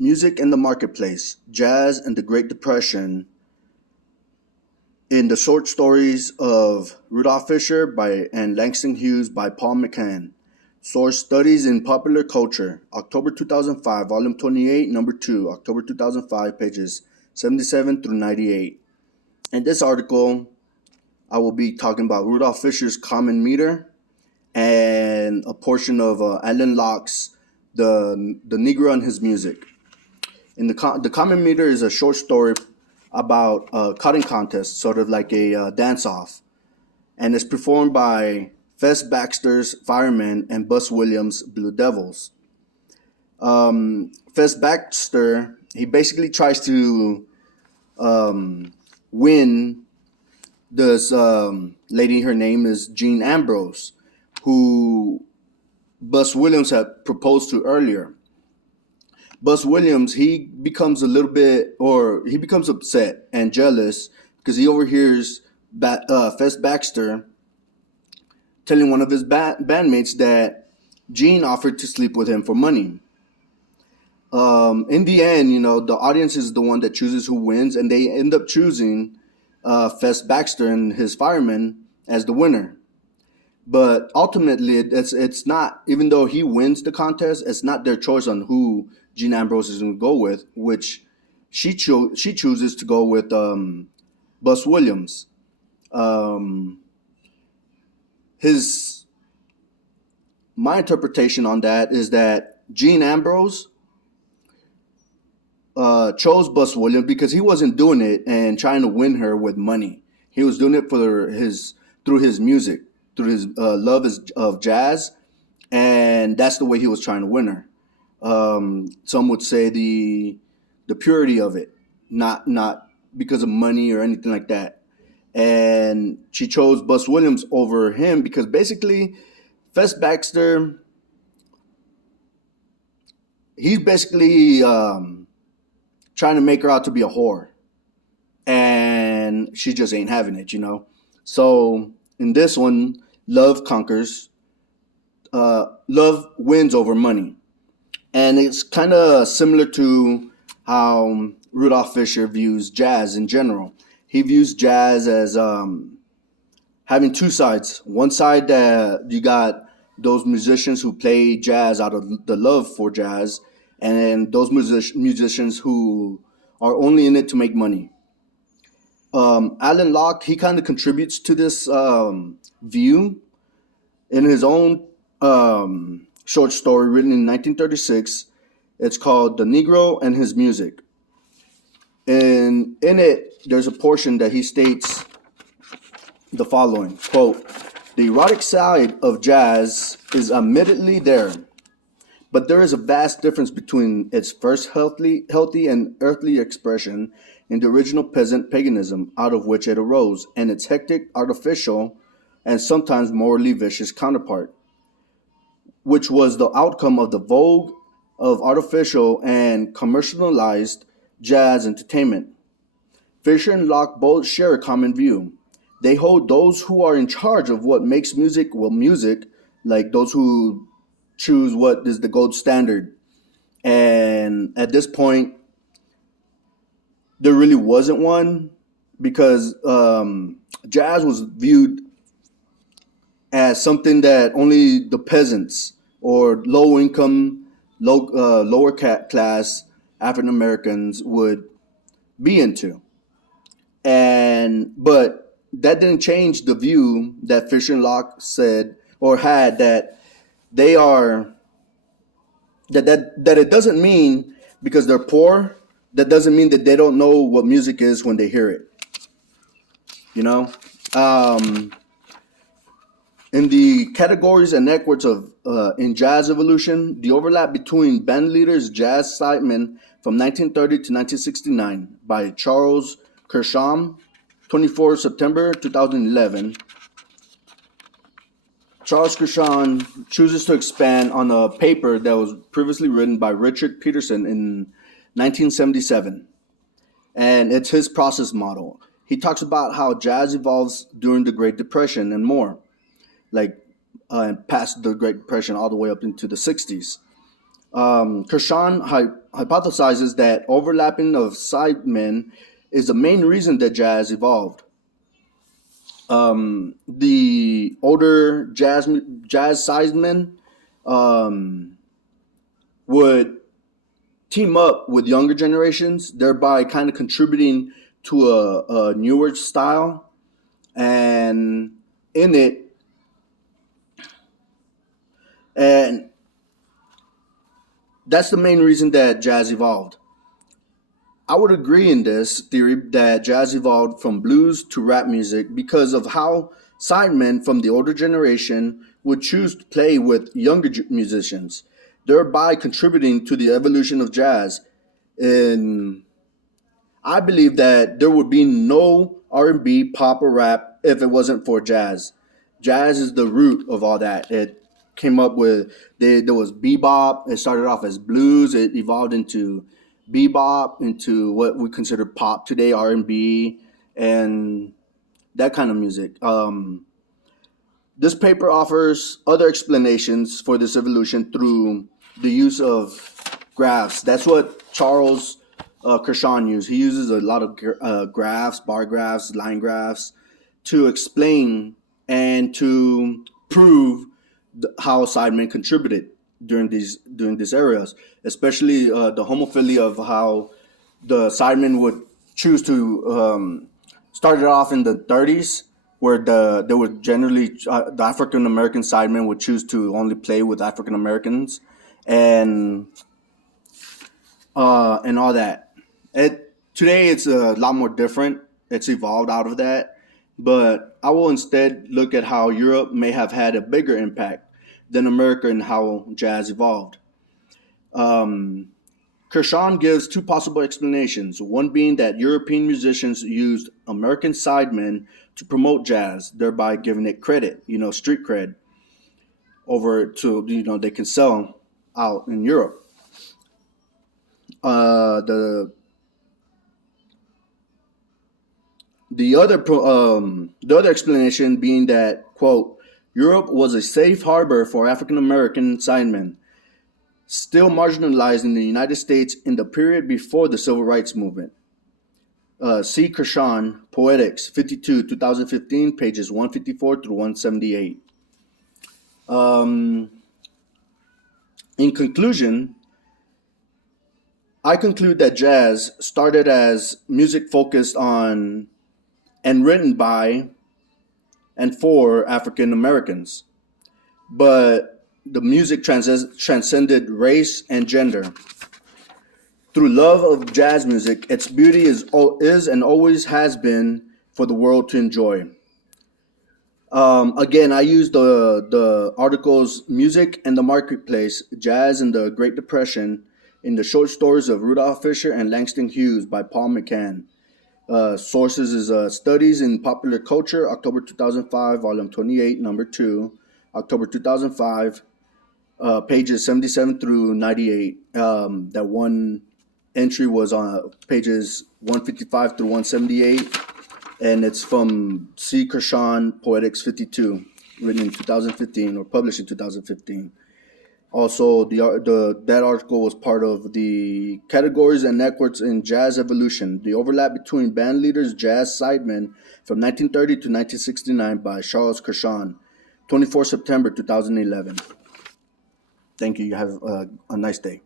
Music in the Marketplace, Jazz and the Great Depression, in the short stories of Rudolph Fisher and Langston Hughes by Paul McCann. Source: Studies in Popular Culture, October 2005, Volume 28, Number 2, October 2005, pages 77 through 98. In this article, I will be talking about Rudolph Fisher's Common Meter and a portion of Alan Locke's the Negro and His Music. The Common Meter is a short story about a cutting contest, sort of like a dance-off, and it's performed by Fess Baxter's Firemen and Bus Williams' Blue Devils. Fess Baxter, he basically tries to win this lady. Her name is Jean Ambrose, who Bus Williams had proposed to earlier. Bus Williams, he becomes upset and jealous because he overhears Fess Baxter telling one of his bandmates that Gene offered to sleep with him for money. In the end, the audience is the one that chooses who wins, and they end up choosing Fess Baxter and his firemen as the winner. But ultimately, it's not, even though he wins the contest, it's not their choice on who Jean Ambrose is going to go with, which she chooses to go with Bus Williams. My interpretation on that is that Jean Ambrose chose Bus Williams because he wasn't doing it and trying to win her with money. He was doing it through his music, through his love of jazz, and that's the way he was trying to win her. Some would say the purity of it, not because of money or anything like that. And she chose Bus Williams over him because basically Fess Baxter, he's basically trying to make her out to be a whore, and she just ain't having it, So in this one, love conquers. Love wins over money. And it's kind of similar to how Rudolph Fisher views jazz in general. He views jazz as having two sides. One side that you got those musicians who play jazz out of the love for jazz, and those musicians who are only in it to make money. Alan Locke, he kind of contributes to this view in his own short story written in 1936. It's called The Negro and His Music. And in it, there's a portion that he states the following, quote, "The erotic side of jazz is admittedly there, but there is a vast difference between its first healthy and earthly expression in the original peasant paganism out of which it arose, and its hectic, artificial, and sometimes morally vicious counterpart, which was the outcome of the vogue of artificial and commercialized jazz entertainment." Fisher and Locke both share a common view. They hold those who are in charge of what makes music, like those who choose what is the gold standard. And at this point, there really wasn't one, because jazz was viewed as something that only the peasants or lower class African Americans would be into. But that didn't change the view that Fisher and Locke said or had, that they are that it doesn't mean because they're poor, that doesn't mean that they don't know what music is when they hear it. In the categories and networks of in jazz evolution, the overlap between Bandleaders Jazz Sidemen from 1930 to 1969 by Charles Kirschbaum, 24 September 2011. Charles Kirschbaum chooses to expand on a paper that was previously written by Richard Peterson in 1977. And it's his process model. He talks about how jazz evolves during the Great Depression and more, like past the Great Depression all the way up into the 60s. Kershaw hypothesizes that overlapping of sidemen is the main reason that jazz evolved. The older jazz sidemen um, would team up with younger generations, thereby kind of contributing to a newer style. And in it, and that's the main reason that jazz evolved. I would agree in this theory that jazz evolved from blues to rap music because of how sidemen from the older generation would choose to play with younger musicians, thereby contributing to the evolution of jazz. And I believe that there would be no R&B, pop, or rap if it wasn't for jazz. Jazz is the root of all that. It came up with there was bebop. It started off as blues. It evolved into bebop, into what we consider pop today, R&B, and that kind of music. This paper offers other explanations for this evolution through the use of graphs. That's what Charles Kershaw used. He uses a lot of graphs, bar graphs, line graphs, to explain and to prove how sidemen contributed during these eras, especially the homophilia of how the sidemen would choose to start it off in the 30s, where they would generally the African American sidemen would choose to only play with African Americans, and and all that. Today it's a lot more different. It's evolved out of that, but I will instead look at how Europe may have had a bigger impact than America and how jazz evolved. Um, Kershaw gives two possible explanations, one being that European musicians used American sidemen to promote jazz, thereby giving it credit, street cred, over to, they can sell out in Europe. The the other explanation being that, quote, Europe was a safe harbor for African American sidemen, still marginalized in the United States in the period before the Civil Rights Movement. C.Kirschaum, Poetics, 52, 2015, pages 154 through 178. Um, in conclusion, I conclude that jazz started as music focused on and written by and for African Americans, but the music transcended race and gender. Through love of jazz music, its beauty is and always has been for the world to enjoy. Again, I use the articles "Music and the Marketplace: Jazz in the Great Depression" in the short stories of Rudolph Fisher and Langston Hughes by Paul McCann. Sources is Studies in Popular Culture, October 2005, Volume 28, Number 2, October 2005, pages 77 through 98. That one entry was on pages 155 through 178, and it's from C.Kirschaum, Poetics 52, written in 2015 or published in 2015. Also, that article was part of the Categories and Networks in Jazz Evolution, the overlap between band leaders, jazz sidemen from 1930 to 1969 by Charles Kershaw, 24 September 2011. Thank you. You have a nice day.